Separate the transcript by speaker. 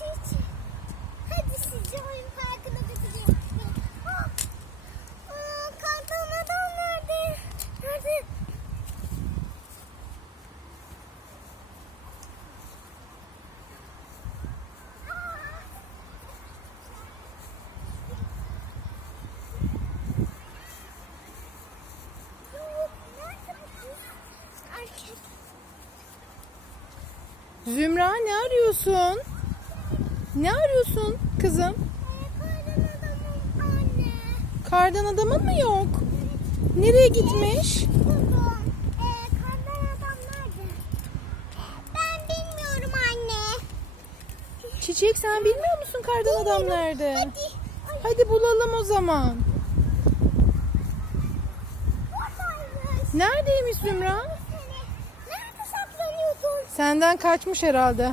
Speaker 1: Hadi sizi oyun parkına götüreyim. Aa, aa, karton adam nerede? Nerede?
Speaker 2: Zümra ne arıyorsun? Ne arıyorsun kızım? Kardan adamın mı yok? Nereye gitmiş?
Speaker 1: Buldum. Kardan adam nerede? Ben bilmiyorum anne.
Speaker 2: Çiçek sen bilmiyor musun kardan adam nerede?
Speaker 1: Hadi.
Speaker 2: Hadi bulalım o zaman. Neredeymiş Zümra?
Speaker 1: Nerede saklanıyordun?
Speaker 2: Senden kaçmış herhalde.